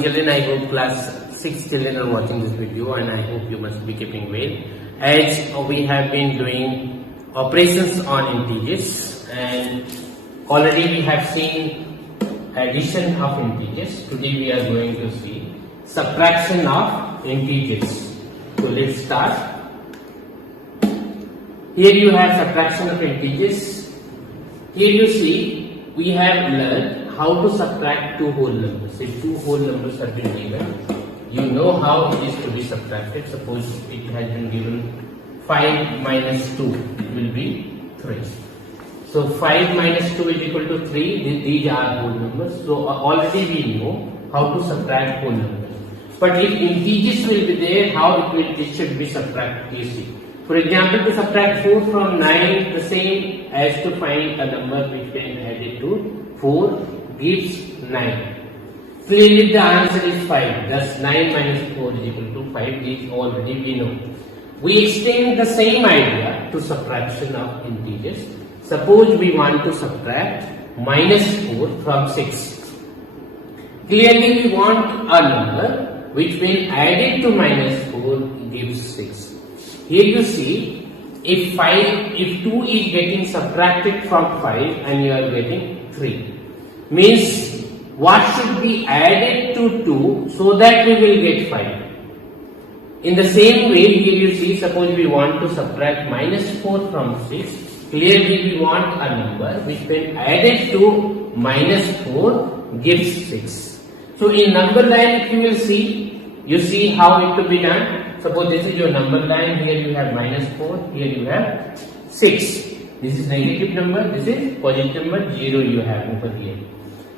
Children, I hope class 6 children are watching this video, and I hope you must be keeping well. As we have been doing operations on integers, and already we have seen addition of integers. Today we are going to see subtraction of integers. So let's start. Here you have subtraction of integers. Here you see we have learned how to subtract two whole numbers. If two whole numbers have been given, you know how it is to be subtracted. Suppose it has been given 5 minus 2, it will be 3. So 5 minus 2 is equal to 3. These are whole numbers. So already we know how to subtract whole numbers. But if integers will be there, how it should be subtracted, you see. For example, to subtract 4 from 9, the same as to find a number which can be added to 4 gives 9. Clearly the answer is 5. Thus 9 minus 4 is equal to 5. This already we know. We extend the same idea to subtraction of integers. Suppose we want to subtract minus 4 from 6. Clearly we want a number which when added to minus 4 gives 6. Here you see, if 2 is getting subtracted from 5 and you are getting 3, means what should be added to 2 so that we will get 5. In the same way, here you see, suppose we want to subtract minus 4 from 6, clearly we want a number which when added to minus 4 gives 6. So in number line, if you will see, you see how it to be done. Suppose this is your number line, here you have minus 4, here you have 6. This is negative number, this is positive number, 0 you have over here.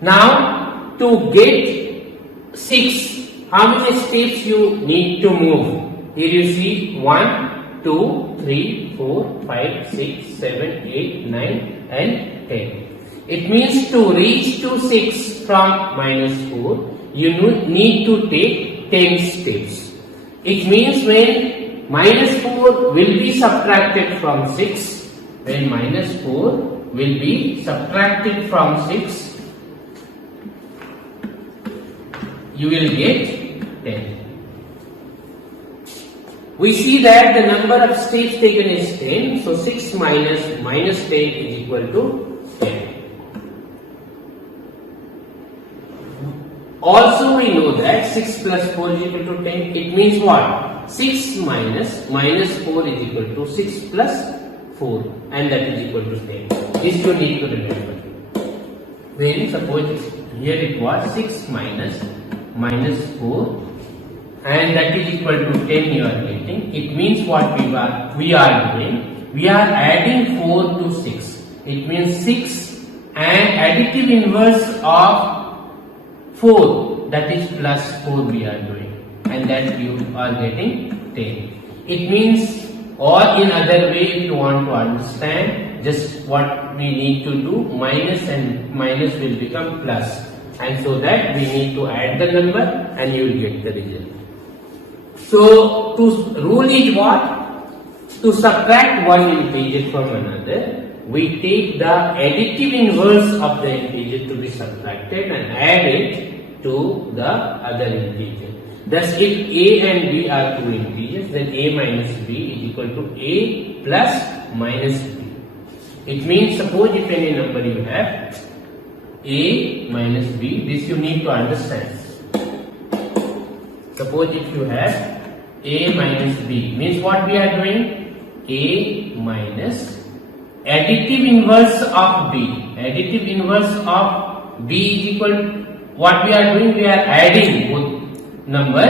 Now, to get 6, how many steps you need to move? Here you see 1, 2, 3, 4, 5, 6, 7, 8, 9 and 10. It means to reach to 6 from minus 4, you need to take 10 steps. It means when minus 4 will be subtracted from 6, when minus 4 will be subtracted from 6, you will get 10. We see that the number of steps taken is 10, so 6 minus 10 is equal to 10. Also we know that 6 plus 4 is equal to 10. It means what? 6 minus 4 is equal to 6 plus 4, and that is equal to 10. This you need to remember. Then suppose here it was 6 minus 4, and that is equal to 10 you are getting. It means what we are doing? We are adding 4 to 6. It means 6 and additive inverse of 4, that is plus 4 we are doing, and that you are getting 10. It means, or in other way, if you want to understand just what we need to do, minus and minus will become plus, and so that we need to add the number and you will get the result. So rule is what? To subtract one integer from another, we take the additive inverse of the integer to be subtracted and add it to the other integer. Thus, if a and b are two integers, then a minus b is equal to a plus minus b. It means, suppose if any number you have a minus b, this you need to understand. Suppose if you have a minus b, means what we are doing? A minus additive inverse of b. Additive inverse of b is equal to what we are doing? We are adding both number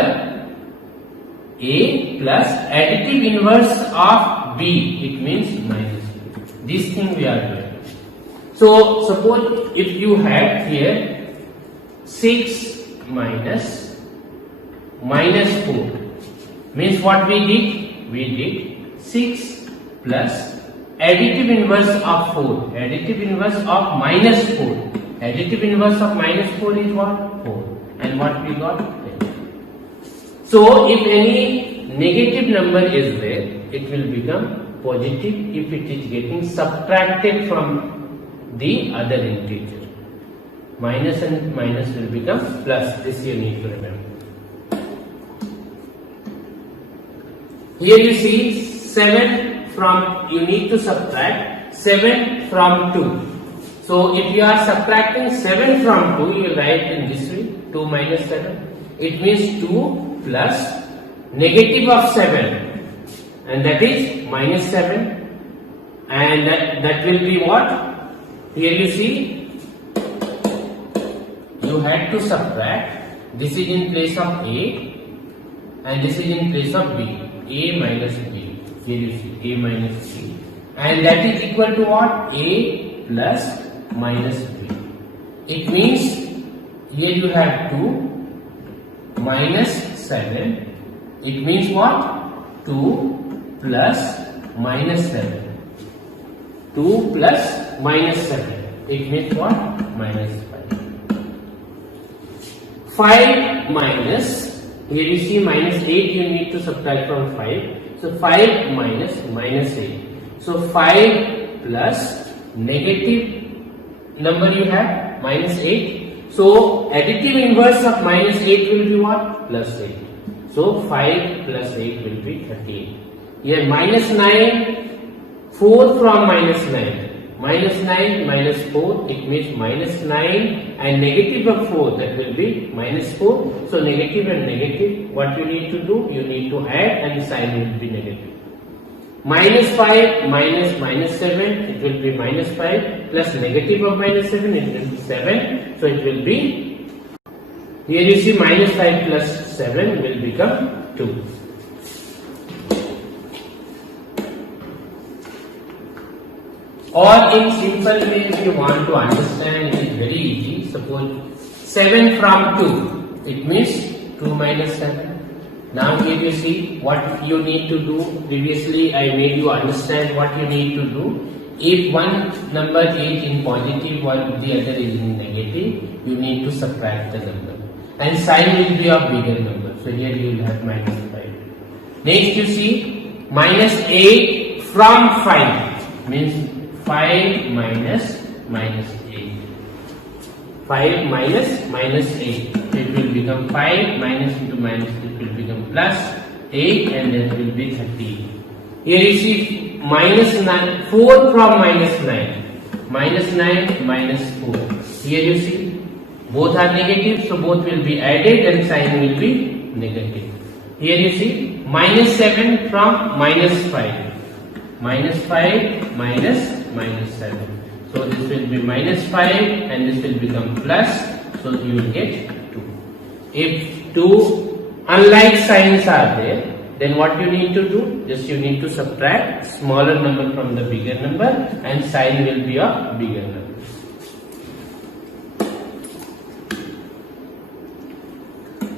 a plus additive inverse of b. It means minus b. This thing we are doing. So suppose if you have here 6 minus 4, means what we did? We did 6 plus additive inverse of 4. Additive inverse of minus 4. Additive inverse of minus 4 is what? 4. And what we got? 10. So if any negative number is there, it will become positive if it is getting subtracted from the other integer. minus and minus will become plus. This you need to remember. Here you see 7 from, you need to subtract 7 from 2. So if you are subtracting 7 from 2, you will write in this way, 2 minus 7. It means 2 plus negative of 7, and that is minus 7. And that will be what? Here you see, you had to subtract. This is in place of A and this is in place of B. A minus B. Here you see A minus B. And that is equal to what? A plus minus B. It means here you have 2 minus 7. It means what? 2 plus minus 7. 2 plus minus 7. It means what? Minus 5. 5 minus, here you see minus 8 you need to subtract from 5. So 5 minus 8. So 5 plus negative number you have minus 8. So additive inverse of minus 8 will be what? Plus 8. So 5 plus 8 will be 38. Here minus 9, 4 from minus 9. Minus 9 minus 4, it means minus 9 and negative of 4, that will be minus 4. So negative and negative, what you need to do? You need to add and sign will be negative. Minus 5 minus 7, it will be minus 5 plus negative of minus 7, it will be 7. So it will be, here you see minus 5 plus 7 will become 2. Or in simple way, if you want to understand, it is very easy. Suppose 7 from 2, it means 2 minus 7. Now here you see what you need to do. Previously I made you understand what you need to do. If one number is in positive while the other is in negative, you need to subtract the number. And sign will be of bigger number. So here you will have minus 5. Next you see minus 8 from 5 means 5 minus 8. 5 minus 8. It will become 5 minus into minus, it will become plus 8 and then it will be 13. Here you see minus 9, 4 from minus 9. Minus 9 minus 4. Here you see both are negative, so both will be added and sign will be negative. Here you see minus 7 from minus 5. Minus 5 minus 7. So this will be minus 5 and this will become plus. So you will get 2. If two unlike signs are there, then what you need to do? Just you need to subtract smaller number from the bigger number and sign will be a bigger number.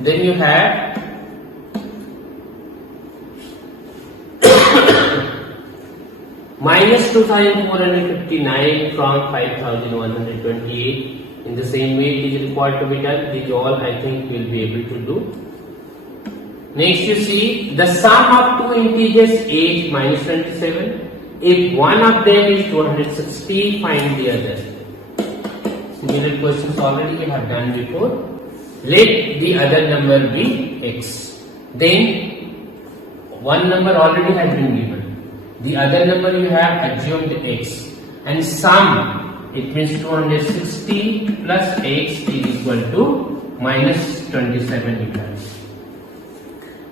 Then you have minus 2459 from 5128. In the same way it is required to be done. These all I think you will be able to do. Next you see the sum of two integers 8 minus 27. If one of them is 260, find the other. Similar questions already we have done before. Let the other number be x. Then one number already has been given. The other number you have assumed x. And sum, it means 260 plus x is equal to minus 27 you have.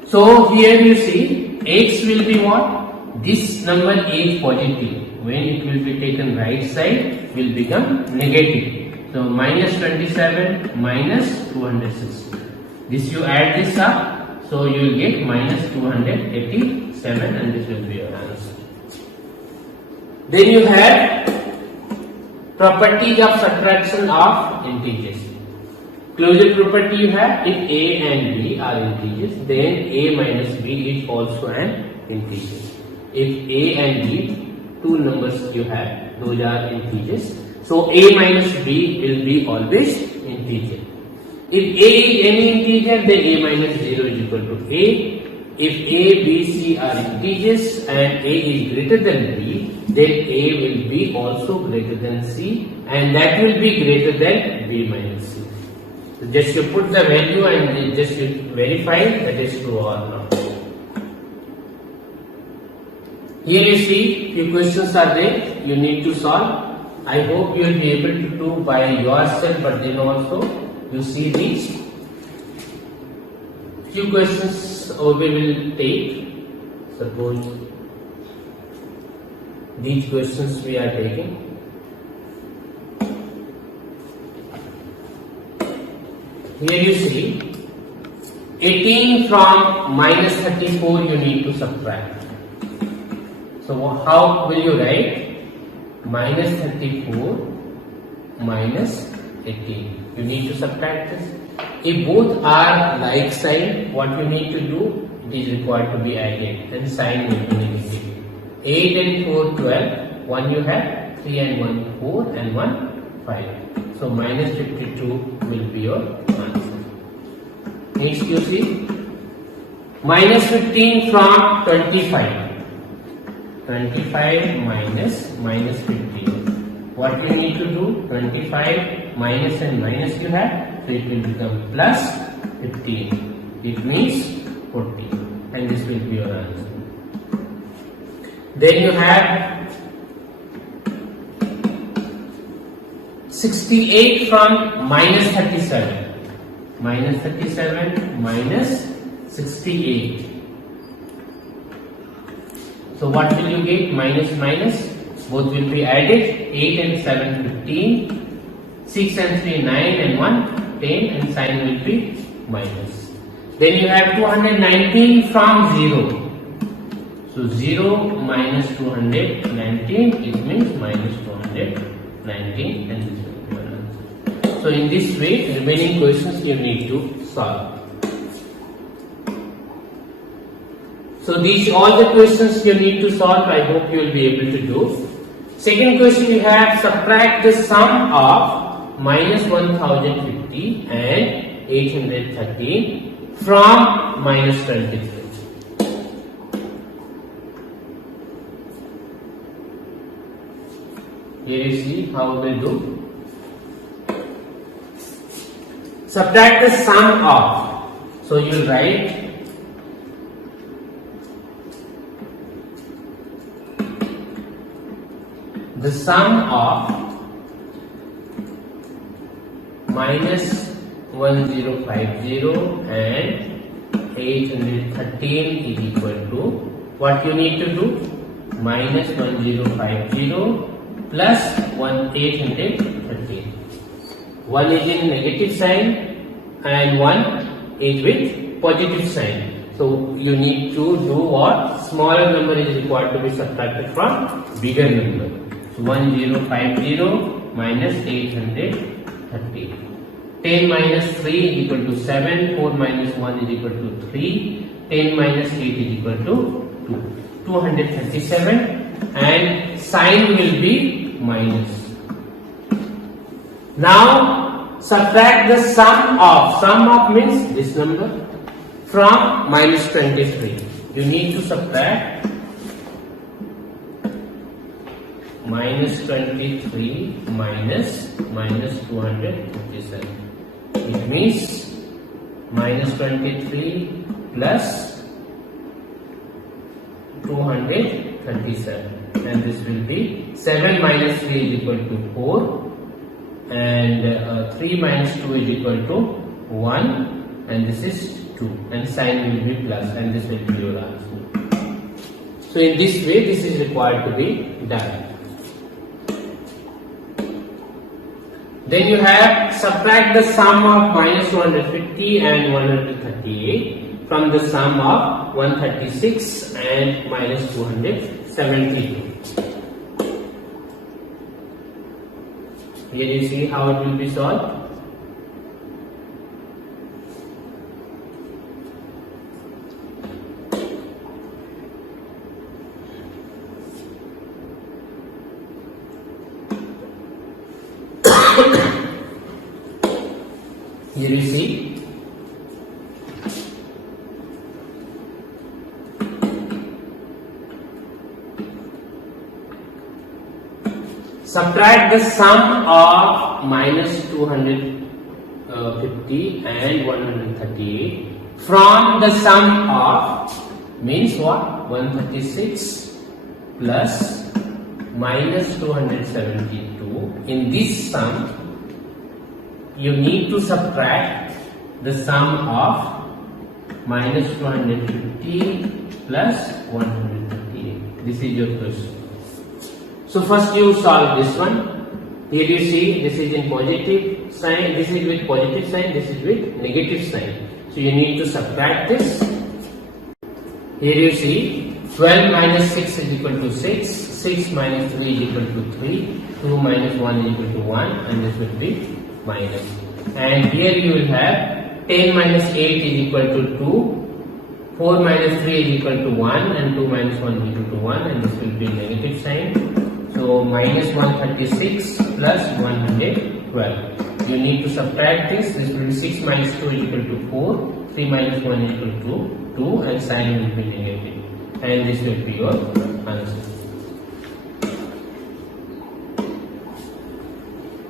So here you see x will be what? This number is positive. When it will be taken right side, will become negative. So minus 27 minus 260. This you add this up, so you will get minus 287 and this will be your answer. Then you have properties of subtraction of integers. Closure property you have, if a and b are integers, then a minus b is also an integer. If a and b, two numbers you have, those are integers. So a minus b will be always integer. If a is any integer, then a minus 0 is equal to a. if A, B, C are integers and A is greater than B, then A will be also greater than C and that will be greater than B minus C. So just you put the value and just you verify that is true or not. Here you see few questions are there, you need to solve. I hope you will be able to do by yourself, but then also you see these few questions we will take. Suppose these questions we are taking. Here you see 18 from minus 34 you need to subtract. So how will you write? Minus 34 minus 18. You need to subtract this. If both are like sign, what you need to do? It is required to be added and sign will be negative. 8 and 4, 12. 1 you have, 3 and 1, 4 and 1, 5. So minus 52 will be your answer. Next you see minus 15 from 25. 25 minus 15. What you need to do? 25 minus and minus you have, so it will become plus 15. It means 40, and this will be your answer. Then you have 68 from minus 37. Minus 37 minus 68. So what will you get? Minus minus. Both will be added. 8 and 7, 15. 6 and 3, 9 and 1, 10, and sign will be minus. Then you have 219 from 0. So 0 minus 219, it means minus 219, and this will be your answer. So in this way, remaining questions you need to solve. So these all the questions you need to solve. I hope you will be able to do. Second question you have, subtract the sum of minus 1050 and 813 from minus 23. Here you see how we do. Subtract the sum of. So you write the sum of minus 1050 and 813 is equal to, what you need to do? Minus 1050 plus 813. One is in negative sign and one is with positive sign. So you need to do what? Smaller number is required to be subtracted from bigger number. So 1050 minus 830. 10 minus 3 is equal to 7. 4 minus 1 is equal to 3. 10 minus 8 is equal to 2. 237, and sign will be minus. Now subtract the sum of. Sum of means this number from minus 23. You need to subtract minus 23 minus 257. It means minus 23 plus 237, and this will be 7 minus 3 is equal to 4, and 3 minus 2 is equal to 1, and this is 2, and sign will be plus, and this will be your answer. So in this way this is required to be done. Then you have subtract the sum of minus 250 and 138 from the sum of 136 and minus 272. Here you see how it will be solved. Here you see subtract the sum of minus 250 and 138 from the sum of, means what, 136 plus minus 272. In this sum you need to subtract the sum of minus 250 plus 138. This is your question. So first you solve this one. Here you see this is in positive sign, this is with positive sign, this is with negative sign. So you need to subtract this. Here you see 12 minus 6 is equal to 6, 6 minus 3 is equal to 3, 2 minus 1 is equal to 1, and this will be minus. And here you will have 10 minus 8 is equal to 2, 4 minus 3 is equal to 1, and 2 minus 1 is equal to 1, and this will be negative sign. So minus 136 plus 112. You need to subtract this. This will be 6 minus 2 is equal to 4, 3 minus 1 is equal to 2, and sign will be negative. And this will be your answer.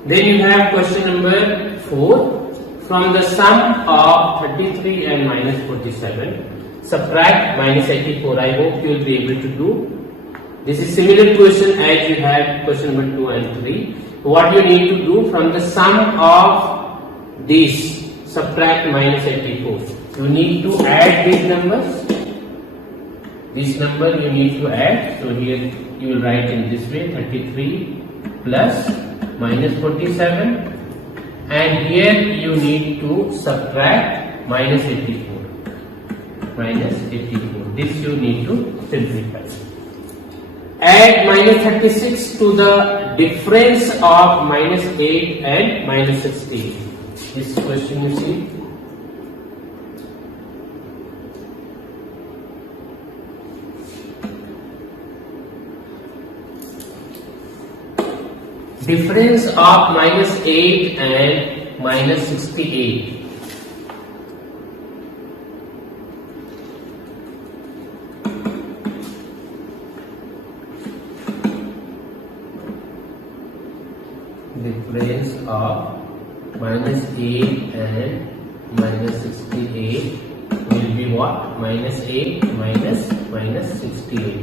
Then you have question number 4. From the sum of 33 and minus 47, subtract minus 84. I hope you will be able to do. This is similar question as you had question number 2 and 3. What you need to do, from the sum of these, subtract minus 84. You need to add these numbers. This number you need to add. So here you will write in this way, 33 plus minus 47. And here you need to subtract minus 84. Minus 84. This you need to simplify. Add minus 36 to the difference of minus 8 and minus 16. This question you see. Difference of minus 8 and minus 68. Difference of minus 8 and minus 68 will be what? Minus 8 minus 68.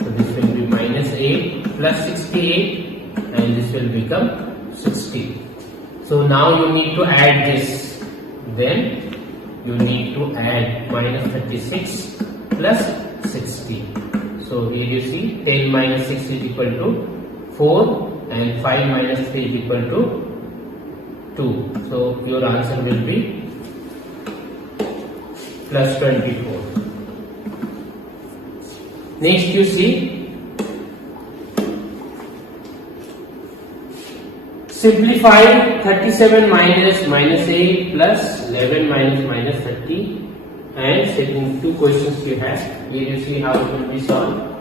So this will be minus 8 plus 68. And this will become 60. So now you need to add this. Then you need to add minus 36 plus 60. So here you see 10 minus 6 is equal to 4 and 5 minus 3 is equal to 2. So your answer will be plus 24. Next you see, simplify 37 minus minus 8 plus 11 minus minus 30, and second two questions you have. Here you see how it will be solved.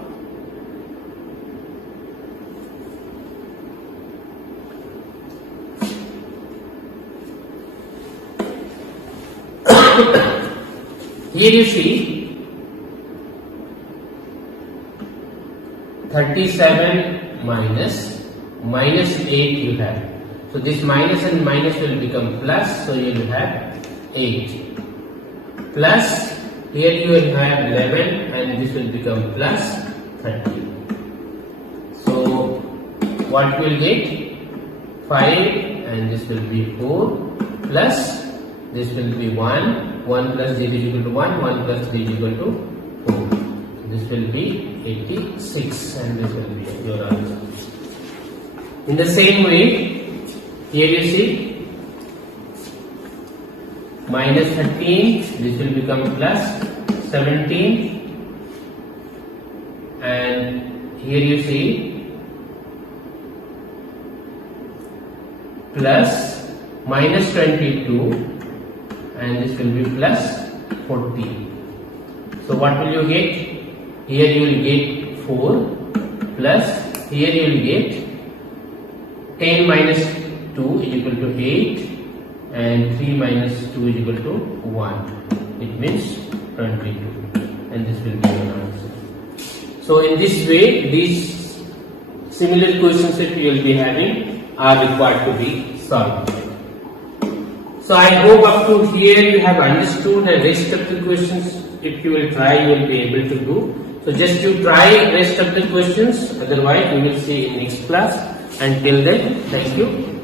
Here you see 37 minus 8 you have. So this minus and minus will become plus, so you will have 8. Plus, here you will have 11 and this will become plus 30. So what will get? 5 and this will be 4 plus this will be 1. 1 plus 0 is equal to 1. 1 plus 3 is equal to 4. This will be 86 and this will be your answer. In the same way, here you see minus 13, this will become plus 17, and here you see plus minus 22, and this will be plus 40. So what will you get? Here you will get 4 plus here you will get 10 minus 2 is equal to 8 and 3 minus 2 is equal to 1. It means 22, and this will be your answer. So in this way, these similar questions that you will be having are required to be solved. So I hope up to here you have understood the rest of the questions. If you will try, you will be able to do. So just you try rest of the questions, otherwise we will see in next class. Until then, thank you.